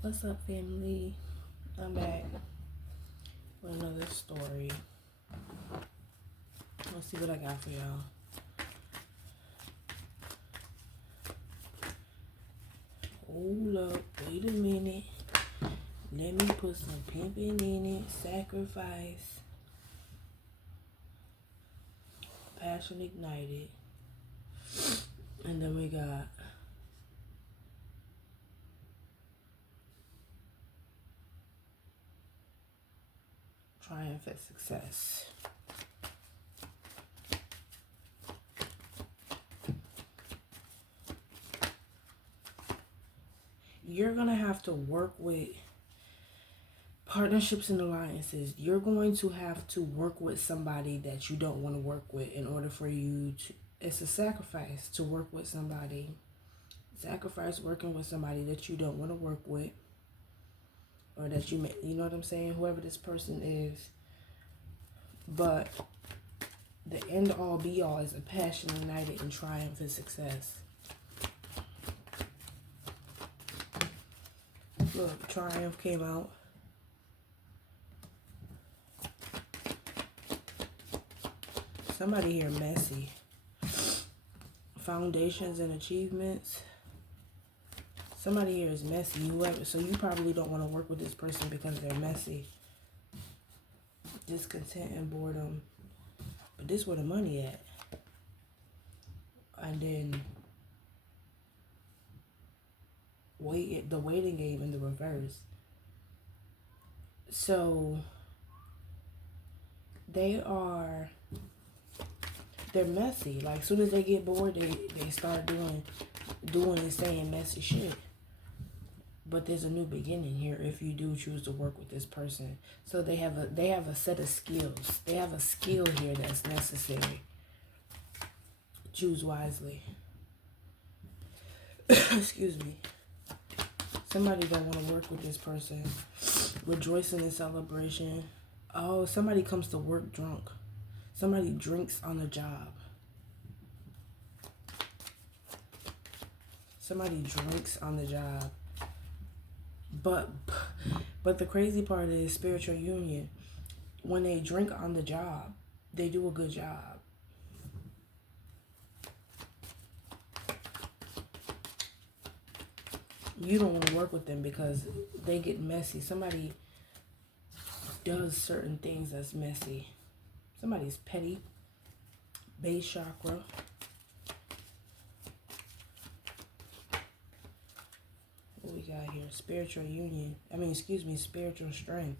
What's up, family? I'm back with another story. Let's see what I got for y'all. Hold up, wait a minute. Let me put some pimping in it. Sacrifice. Passion ignited. And then we got triumph at success. You're going to have to work with partnerships and alliances. You're going to have to work with somebody that you don't want to work with in order for you to... It's a sacrifice to work with somebody. Sacrifice working with somebody that you don't want to work with. Or that you know what I'm saying? Whoever this person is. But the end all be all is a passion ignited in triumph and success. Look, triumph came out. Somebody here messy. Foundations and achievements. Somebody here is messy. Whoever, so you probably don't want to work with this person because they're messy. Discontent and boredom. But this where the money at. And then the waiting game in the reverse. So they're messy. Like, as soon as they get bored, they start doing and saying messy shit. But there's a new beginning here if you do choose to work with this person. So they have a set of skills. They have a skill here that's necessary. Choose wisely. Excuse me. Somebody don't want to work with this person. Rejoicing in celebration. Oh, somebody comes to work drunk. Somebody drinks on the job. Somebody drinks on the job. But the crazy part is spiritual union. When they drink on the job, they do a good job. You don't want to work with them because they get messy. Somebody does certain things that's messy. Somebody's petty. Base chakra. What we got here? Spiritual union. Spiritual strength.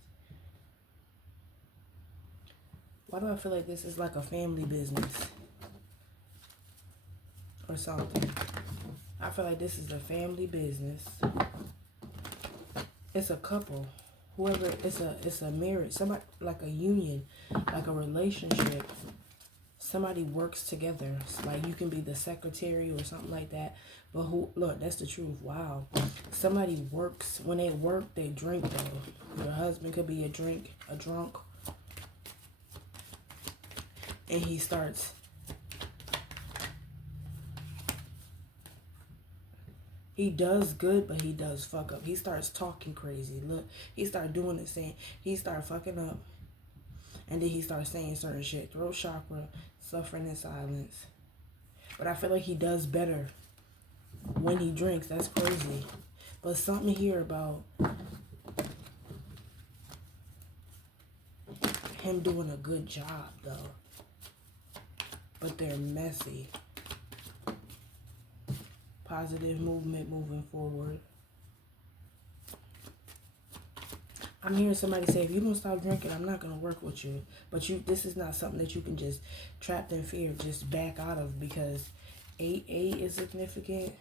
Why do I feel like this is like a family business? Or something. I feel like this is a family business. It's a couple. Whoever, it's a marriage. Somebody, like a union, like a relationship. Somebody works together. It's like you can be the secretary or something like that. But look, that's the truth. Wow. Somebody works. When they work, they drink though. Your husband could be a drunk. And he starts. He does good, but he does fuck up. He starts talking crazy. Look, he starts doing the same. He starts fucking up. And then he starts saying certain shit. Throat chakra, suffering in silence. But I feel like he does better when he drinks. That's crazy. But something here about him doing a good job, though. But they're messy. Positive movement moving forward. I'm hearing somebody say, if you don't stop drinking, I'm not going to work with you. But this is not something that you can just, trapped in fear, just back out of, because 8-8 is significant.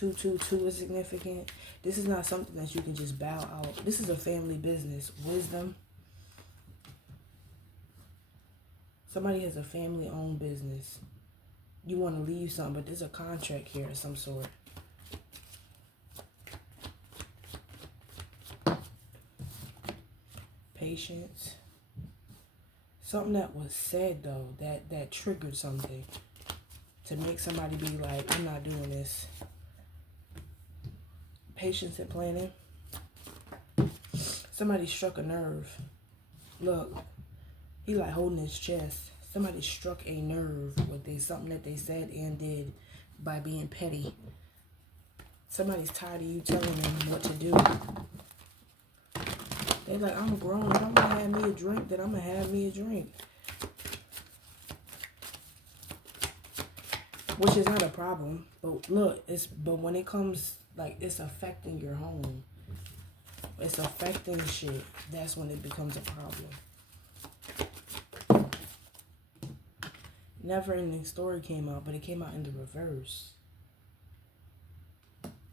2-2-2 is significant. This is not something that you can just bow out. This is a family business. Wisdom. Somebody has a family-owned business. You want to leave something, but there's a contract here of some sort. Patience. Something that was said, though, that triggered something to make somebody be like, I'm not doing this. Patience and planning. Somebody struck a nerve. Look, he like holding his chest. Somebody struck a nerve with something that they said and did by being petty. Somebody's tired of you telling them what to do. They like, I'm grown. If I'm gonna have me a drink, then I'm gonna have me a drink. Which is not a problem. But look, but when it comes, like, it's affecting your home. It's affecting shit. That's when it becomes a problem. Never Ending Story came out, but it came out in the reverse.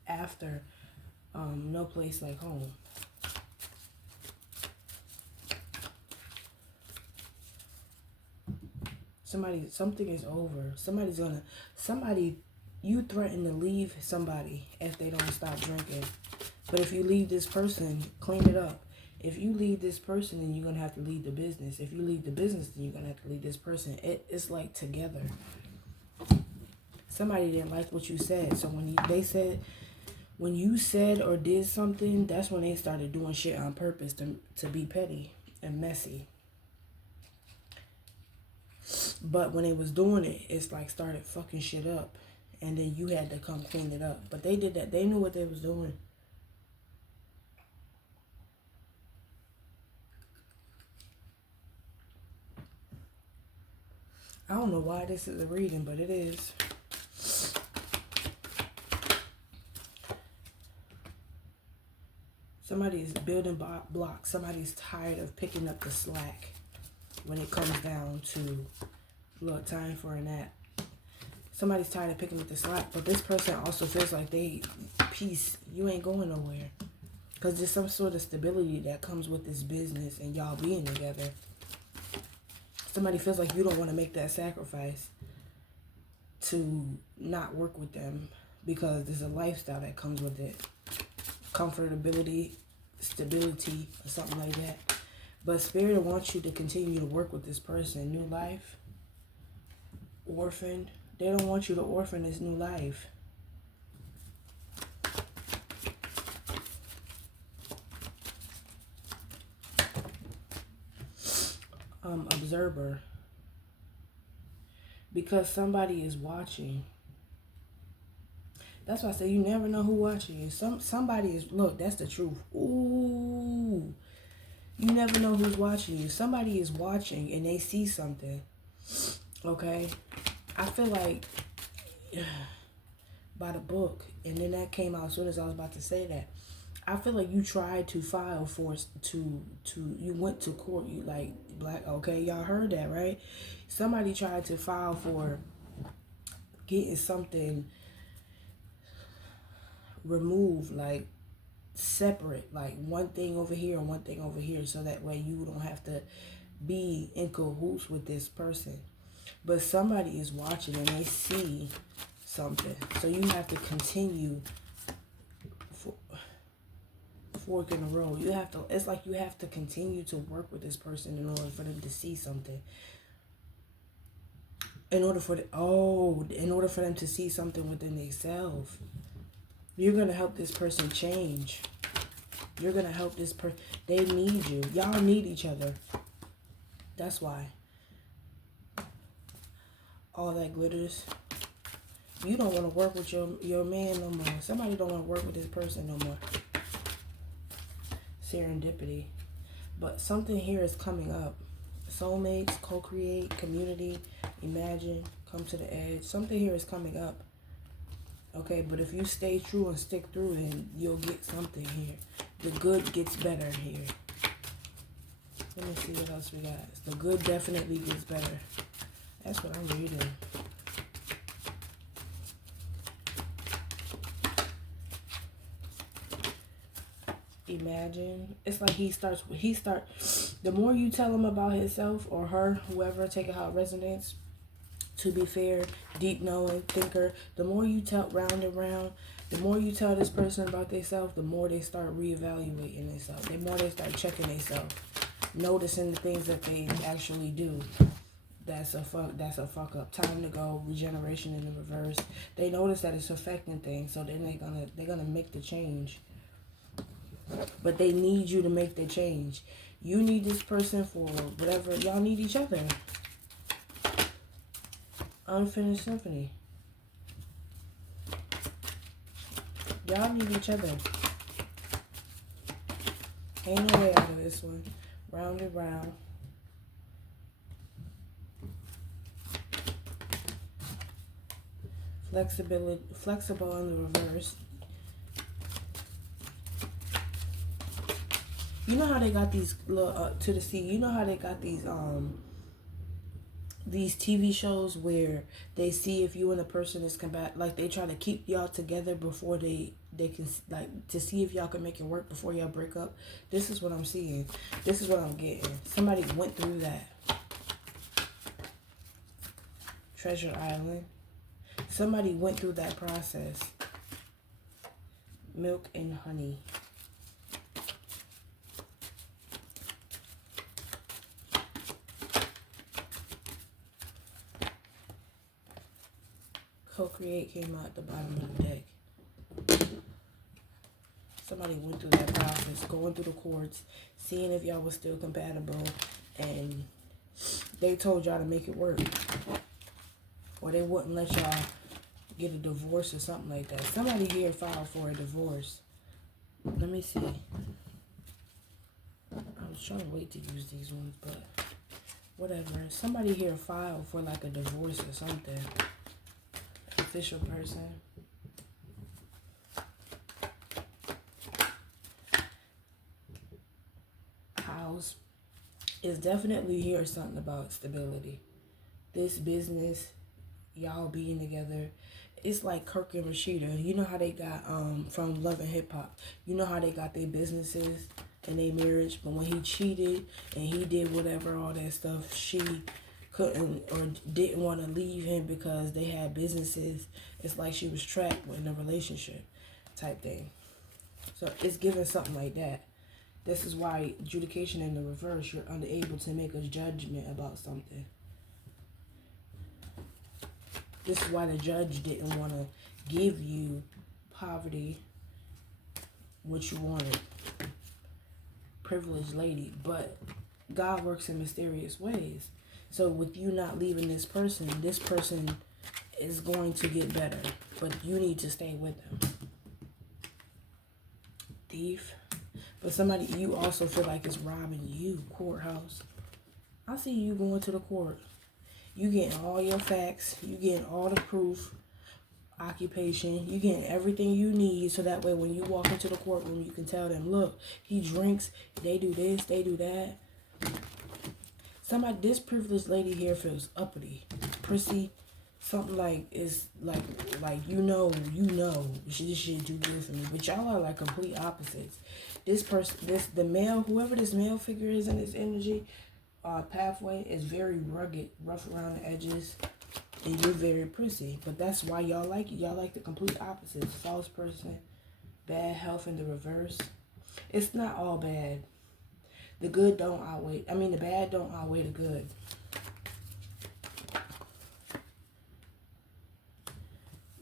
After No Place Like Home. Something is over. You threaten to leave somebody if they don't stop drinking. But if you leave this person, clean it up. If you leave this person, then you're going to have to leave the business. If you leave the business, then you're going to have to leave this person. It's like together. Somebody didn't like what you said. So when you said or did something, that's when they started doing shit on purpose to be petty and messy. But when they was doing it, it's like started fucking shit up. And then you had to come clean it up. But they did that. They knew what they was doing. I don't know why this is a reading, but it is. Somebody's building blocks. Somebody's tired of picking up the slack when it comes down to, look, time for a nap. Somebody's tired of picking up the slack, but this person also feels like peace, you ain't going nowhere. Because there's some sort of stability that comes with this business and y'all being together. Somebody feels like you don't want to make that sacrifice to not work with them because there's a lifestyle that comes with it. Comfortability, stability, or something like that. But Spirit wants you to continue to work with this person. New life, orphaned. They don't want you to orphan this new life. Observer. Because somebody is watching. That's why I say you never know who watching you. Somebody is, look, that's the truth. Ooh. You never know who's watching you. Somebody is watching and they see something. Okay? I feel like by the book, and then that came out as soon as I was about to say that. I feel like you tried to file for you went to court. You like black. Okay, y'all heard that, right? Somebody tried to file for getting something removed, like separate, like one thing over here and one thing over here, so that way you don't have to be in cahoots with this person. But somebody is watching and they see something, so you have to continue fork in the road. It's like you have to continue to work with this person in order for them to see something. In order for them to see something within themselves. You're going to help this person change. You're going to help this person. They need you. Y'all need each other. That's why. All that glitters. You don't want to work with your man no more. Somebody don't want to work with this person no more. Serendipity. But something here is coming up. Soulmates, co-create, community, imagine, come to the edge. Something here is coming up. Okay, but if you stay true and stick through, then you'll get something here. The good gets better here. Let me see what else we got. The good definitely gets better. That's what I'm reading. Imagine. It's like the more you tell him about himself or her, whoever, take it how it resonates. To be fair, deep knowing, thinker, the more you tell round and round, the more you tell this person about themselves, the more they start reevaluating themselves. The more they start checking themselves, noticing the things that they actually do. That's a fuck up. Time to go. Regeneration in the reverse. They notice that it's affecting things, so then they're gonna make the change. but they need you to make the change. You need this person for whatever. Y'all need each other. Unfinished symphony. Y'all need each other. Ain't no way out of this one. Round and round. Flexible in the reverse. You know how they got these little to the sea. You know how they got these TV shows where they see if you and a person is like they try to keep y'all together before they can, like, to see if y'all can make it work before y'all break up. This is what I'm seeing. This is what I'm getting. Somebody went through that. Treasure Island. Somebody went through that process. Milk and honey. Co-create came out at the bottom of the deck. Somebody went through that process, going through the courts, seeing if y'all was still compatible, and they told y'all to make it work. Or they wouldn't let y'all get a divorce or something like that. Somebody here filed for a divorce. Let me see. I was trying to wait to use these ones, but whatever. Somebody here filed for like a divorce or something. Official person. House is definitely here something about stability. This business, y'all being together, it's like Kirk and Rashida. You know how they got from Love and Hip Hop. You know how they got their businesses and their marriage, but when he cheated and he did whatever, all that stuff, she couldn't or didn't want to leave him because they had businesses. It's like she was trapped in a relationship type thing. So it's giving something like that. This is why adjudication in the reverse, you're unable to make a judgment about something. This is why the judge didn't want to give you poverty, what you wanted. Privileged lady. But God works in mysterious ways. So with you not leaving this person is going to get better. But you need to stay with them. Thief. But somebody, you also feel like it's robbing you. Courthouse. I see you going to the court. You getting all your facts. You getting all the proof. Occupation. You getting everything you need. So that way when you walk into the courtroom, you can tell them, look, he drinks. They do this. They do that. Somebody, this privileged lady here feels uppity. Prissy. Something like, is like you know, this shit too good for me. But y'all are like complete opposites. This person, the male, whoever this male figure is in this energy pathway is very rugged, rough around the edges, and you're very prissy. But that's why y'all like it. Y'all like the complete opposites. False person, bad health in the reverse. It's not all bad. The good don't outweigh, the bad don't outweigh the good.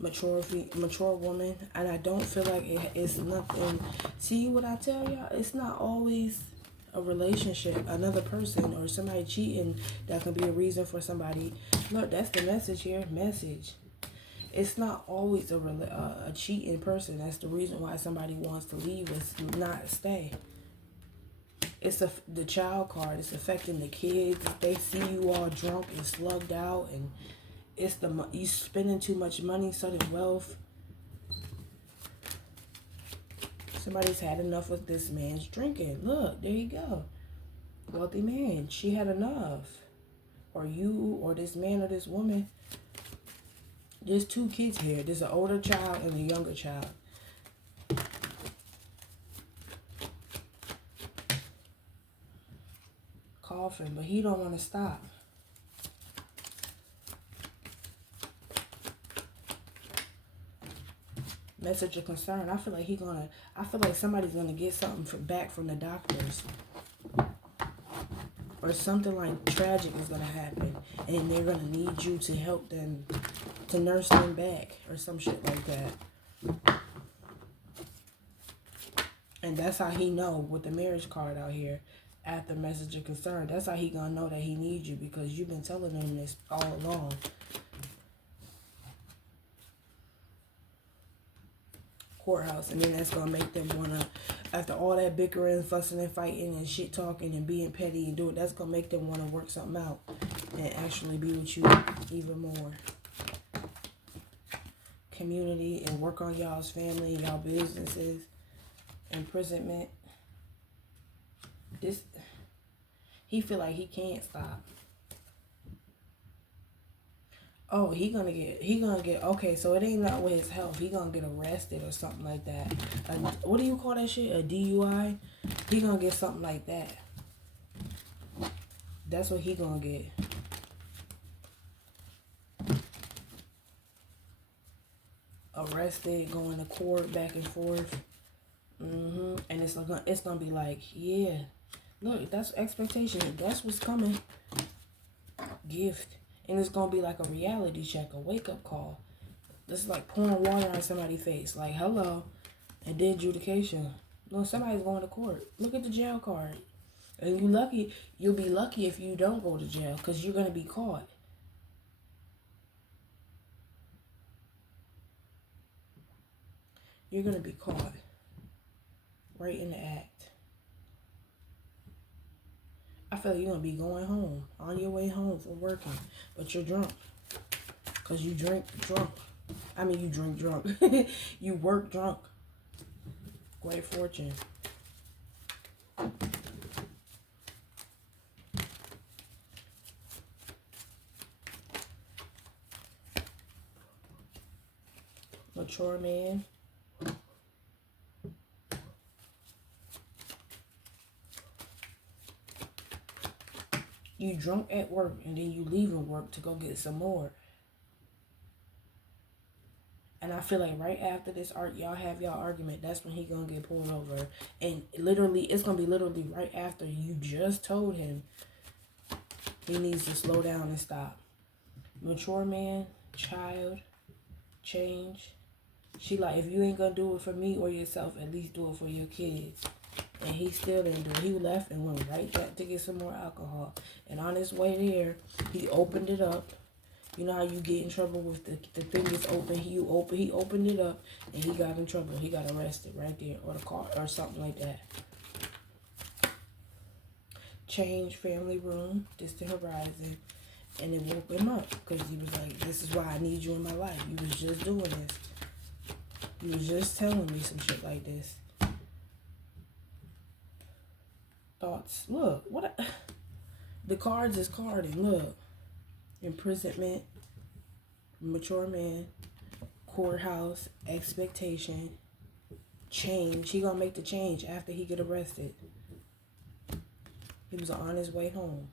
Mature woman, and I don't feel like it's nothing. See what I tell y'all? It's not always a relationship, another person, or somebody cheating that can be a reason for somebody. Look, that's the message here. Message. It's not always a cheating person. That's the reason why somebody wants to leave, is not stay. It's the child card. It's affecting the kids. They see you all drunk and slugged out, and it's you spending too much money, sudden wealth. Somebody's had enough with this man's drinking. Look, there you go. Wealthy man. She had enough. Or you, or this man, or this woman. There's two kids here. There's an older child and a younger child. Coughing, but he don't want to stop. Message of concern. I feel like somebody's gonna get something back from the doctors, or something like tragic is gonna happen, and they're gonna need you to help them, to nurse them back, or some shit like that. And that's how he know with the marriage card out here. After message of concern, that's how he gonna know that he needs you, because you've been telling him this all along. Courthouse, and then that's gonna make them wanna, after all that bickering, fussing and fighting and shit talking and being petty and doing, that's gonna make them wanna work something out and actually be with you even more. Community and work on y'all's family, y'all businesses. Imprisonment. This, he feel like he can't stop. Oh, he gonna get, okay, so it ain't not with his health. He gonna get arrested or something like that. What do you call that shit? A DUI? He gonna get something like that. That's what he gonna get. Arrested, going to court, back and forth. And it's gonna be like, yeah, look, that's expectation. That's what's coming. Gift. And it's gonna be like a reality check, a wake-up call. This is like pouring water on somebody's face. Like, hello. And then adjudication. No, somebody's going to court. Look at the jail card. And you'll be lucky if you don't go to jail, because you're gonna be caught. You're gonna be caught. Right in the act. I feel like you're gonna be going home, on your way home from working, but you're drunk. Because you drink drunk. I mean, you drink drunk. You work drunk. Great fortune. Mature man. You drunk at work and then you leaving work to go get some more. And I feel like right after this y'all have y'all argument, that's when he gonna get pulled over. And literally, it's gonna be literally right after you just told him he needs to slow down and stop. Mature man, child, change. She like, if you ain't gonna do it for me or yourself, at least do it for your kids. And he still didn't do it. He left and went right back to get some more alcohol. And on his way there, he opened it up. You know how you get in trouble with the thing is open. He opened it up and he got in trouble. He got arrested right there, or the car or something like that. Change family room, distant horizon, and it woke him up because he was like, "This is why I need you in my life. You was just doing this. You was just telling me some shit like this." Thoughts. Look, the cards is carding. Look. Imprisonment, mature man, courthouse, expectation, change. He gonna make the change after he get arrested. He was on his way home.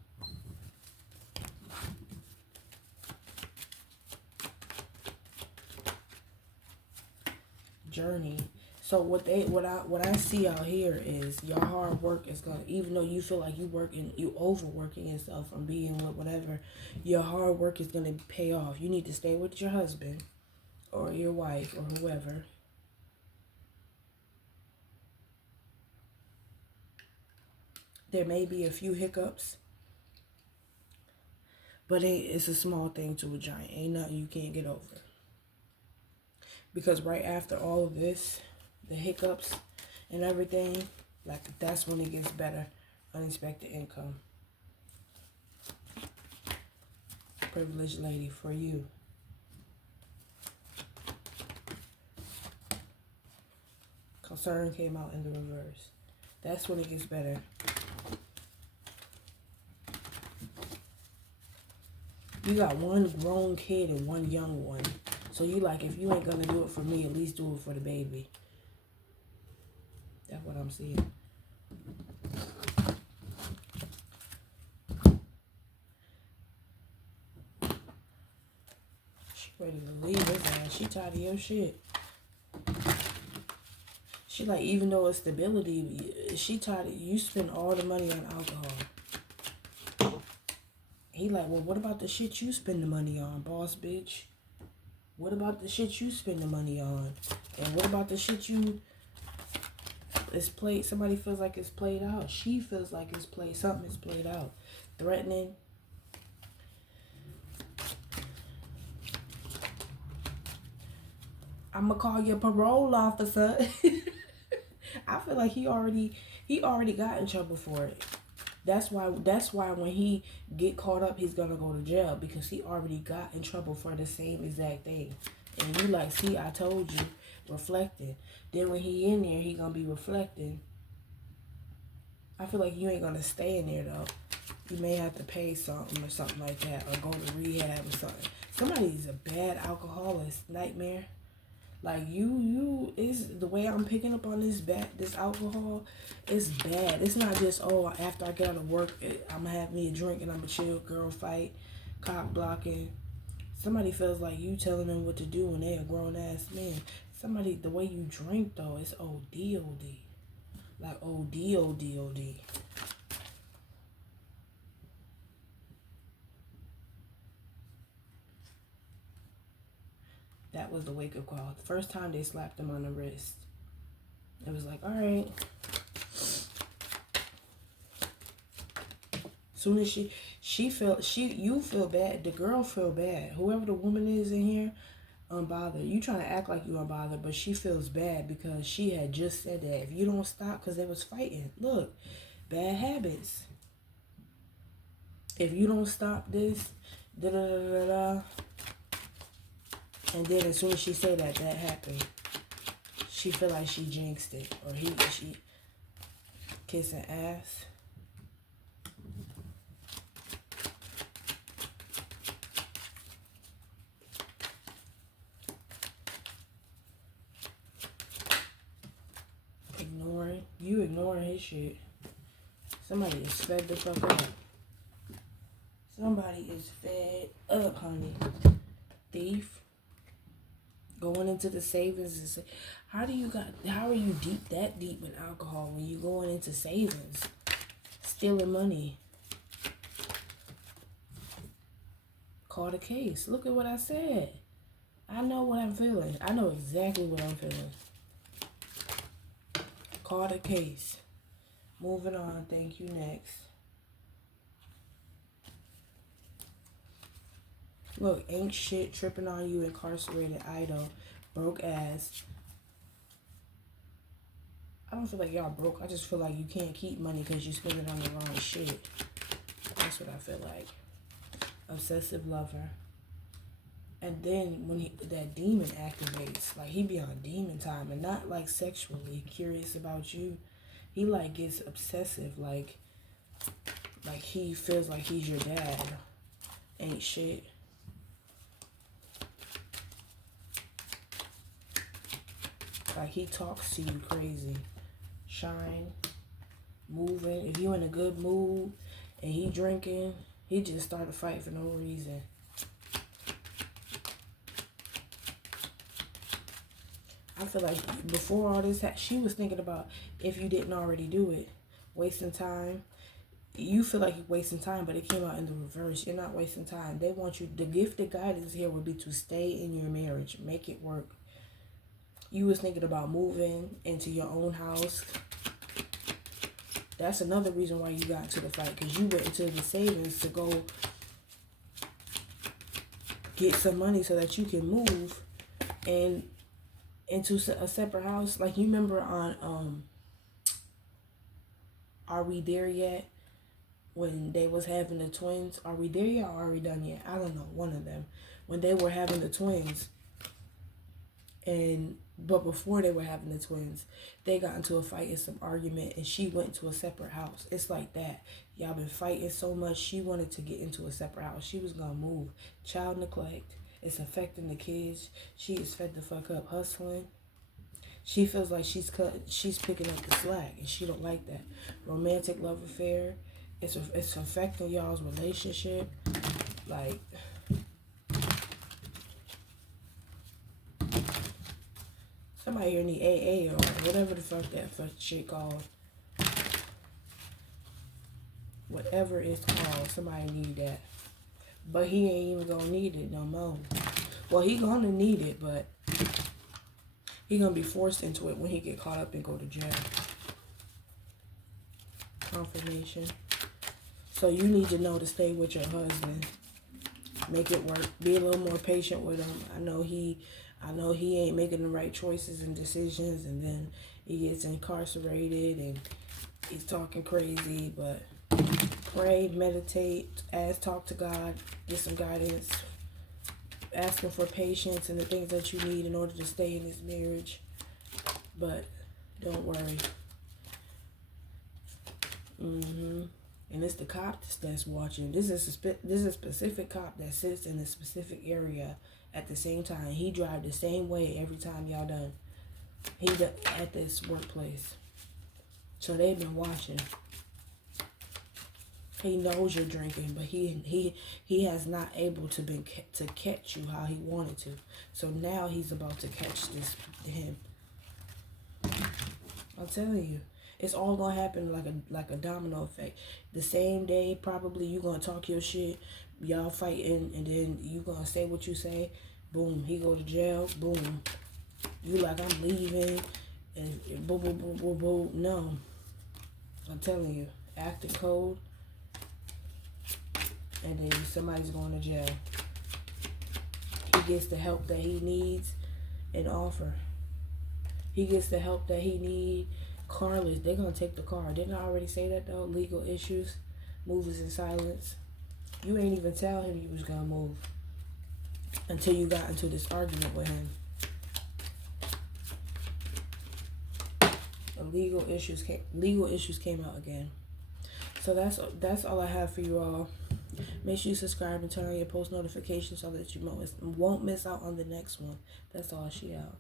Journey. So what I see out here is your hard work is gonna, even though you feel like you overworking yourself from being with whatever, your hard work is gonna pay off. You need to stay with your husband or your wife or whoever. There may be a few hiccups, but it's a small thing to a giant. Ain't nothing you can't get over. Because right after all of this, the hiccups and everything, like, that's when it gets better. Unexpected income. Privileged lady for you. Concern came out in the reverse. That's when it gets better. You got one grown kid and one young one. So you like, if you ain't gonna do it for me, at least do it for the baby. That's what I'm seeing. She ready to leave his ass. She tired of your shit. She like, even though it's stability, she tired of you spend all the money on alcohol. He like, well, what about the shit you spend the money on, boss bitch? What about the shit you spend the money on? And what about the shit you... It's played. Somebody feels like it's played out. She feels like it's played. Something is played out. Threatening. I'm gonna call your parole officer. I feel like he already got in trouble for it. That's why when he get caught up, he's gonna go to jail because he already got in trouble for the same exact thing. And you like, see, I told you, reflecting. Then when he in there, he gonna be reflecting. I feel like you ain't gonna stay in there though. You may have to pay something or something like that, or go to rehab or something. Somebody's a bad alcoholic, nightmare. Like you is the way I'm picking up on this alcohol. It's bad. It's not just, oh, after I get out of work, I'm gonna have me a drink and I'm gonna chill, girl fight, cock blocking. Somebody feels like you telling them what to do when they a grown ass man. Somebody, the way you drink though, it's OD. Like OD. That was the wake up call. The first time they slapped him on the wrist, it was like, all right. Soon as you feel bad. The girl feel bad. Whoever the woman is in here, unbothered. You trying to act like you unbothered, but she feels bad because she had just said that if you don't stop, because they was fighting. Look, bad habits. If you don't stop this, da da da da da. And then as soon as she said that happened. She feel like she jinxed it, or she kissing ass. You ignoring his shit. Somebody is fed the fuck up. Somebody is fed up, honey. Thief. Going into the savings and say, how are you that deep in alcohol when you going into savings? Stealing money. Call the case. Look at what I said. I know what I'm feeling. I know exactly what I'm feeling. Call the case. Moving on. Thank you. Next. Look, ain't shit, tripping on you, incarcerated, idle, broke ass. I don't feel like y'all broke. I just feel like you can't keep money because you spend it on the wrong shit. That's what I feel like. Obsessive lover. And then when that demon activates, like he be on demon time, and not like sexually curious about you. He like gets obsessive, like he feels like he's your dad. Ain't shit. Like he talks to you crazy. Shine. Moving. If you in a good mood and he drinking, he just start a fight for no reason. I feel like before all this, she was thinking about if you didn't already do it, wasting time. You feel like you're wasting time, but it came out in the reverse. You're not wasting time. They want you, the gift of guidance here would be to stay in your marriage, make it work. You was thinking about moving into your own house. That's another reason why you got into the fight, because you went into the savings to go get some money so that you can move and into a separate house. Like, you remember on Are We There Yet? When they was having the twins. Are we there yet or are we done yet? I don't know, one of them. When they were having the twins. But before they were having the twins, they got into a fight and some argument, and she went to a separate house. It's like that. Y'all been fighting so much, she wanted to get into a separate house. She was gonna move. Child neglect. It's affecting the kids. She is fed the fuck up hustling. She feels like she's picking up the slack, and she don't like that. Romantic love affair. It's affecting y'all's relationship. Like, somebody here need AA or whatever the fuck that shit called. Whatever it's called, somebody need that. But he ain't even gonna need it no more. Well, he gonna need it, but he gonna be forced into it when he get caught up and go to jail. confirmation. So you need to know to stay with your husband. Make it work. Be a little more patient with him. I know he ain't making the right choices and decisions, and then he gets incarcerated and he's talking crazy, but pray, meditate, talk to God, get some guidance, ask him for patience and the things that you need in order to stay in this marriage. But don't worry. And it's the cop that's watching. This is a specific cop that sits in a specific area at the same time. He drive the same way every time y'all done. At this workplace. So they've been watching. He knows you're drinking, but he has not able to catch you how he wanted to. So now he's about to catch him. I'm telling you, it's all gonna happen like a domino effect. The same day, probably you gonna talk your shit, y'all fighting, and then you gonna say what you say. Boom, he go to jail. Boom, you like I'm leaving, and boom, boom, boom, boom, boom. No, I'm telling you, acting cold, and then somebody's going to jail. He gets the help that he needs and offer. He gets the help that he needs. Carless, they're going to take the car. Didn't I already say that though? Legal issues. Moves in silence. You ain't even tell him you was going to move until you got into this argument with him. Legal issues came out again. So that's all I have for you all. Make sure you subscribe and turn on your post notifications so that you won't miss out on the next one. That's all. She out.